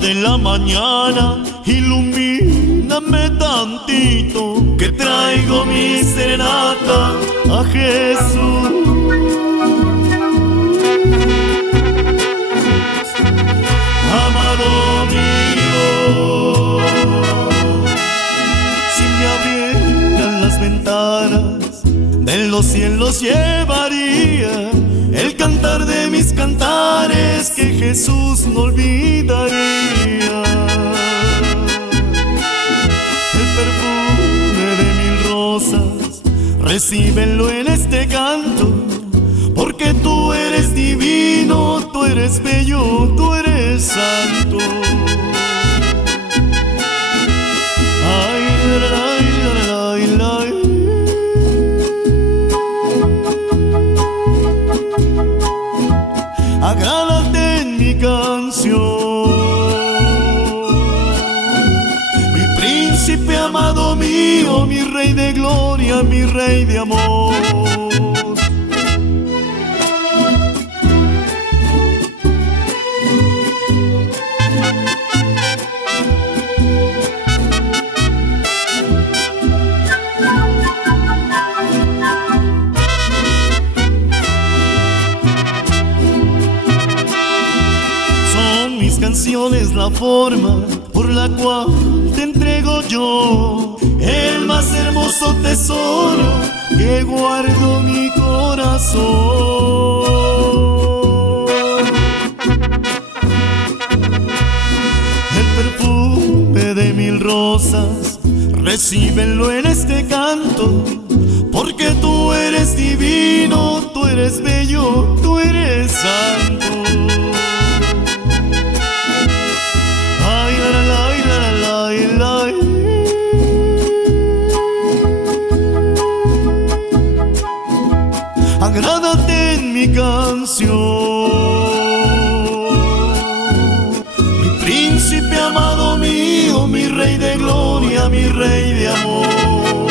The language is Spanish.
de la mañana, ilumíname tantito, que traigo mi serenata a Jesús. Amado mío, si me abrieran las ventanas de los cielos, llevaría el cantar de mis cantares que Jesús no olvidaría. El perfume de 1000 rosas, recíbelo en este canto, porque tú eres divino, tú eres bello, tú eres santo. Ay, ay, ay, ay. Agrádate en mi canción, mi príncipe amado mío, mi rey de gloria, mi rey de amor. Canciones la forma por la cual te entrego yo el más hermoso tesoro que guardo mi corazón. El perfume de 1000 rosas, recíbelo en este canto, porque tú eres divino, tú eres bello, tú eres santo. Agrádate en mi canción, mi príncipe amado mío, mi rey de gloria, mi rey de amor.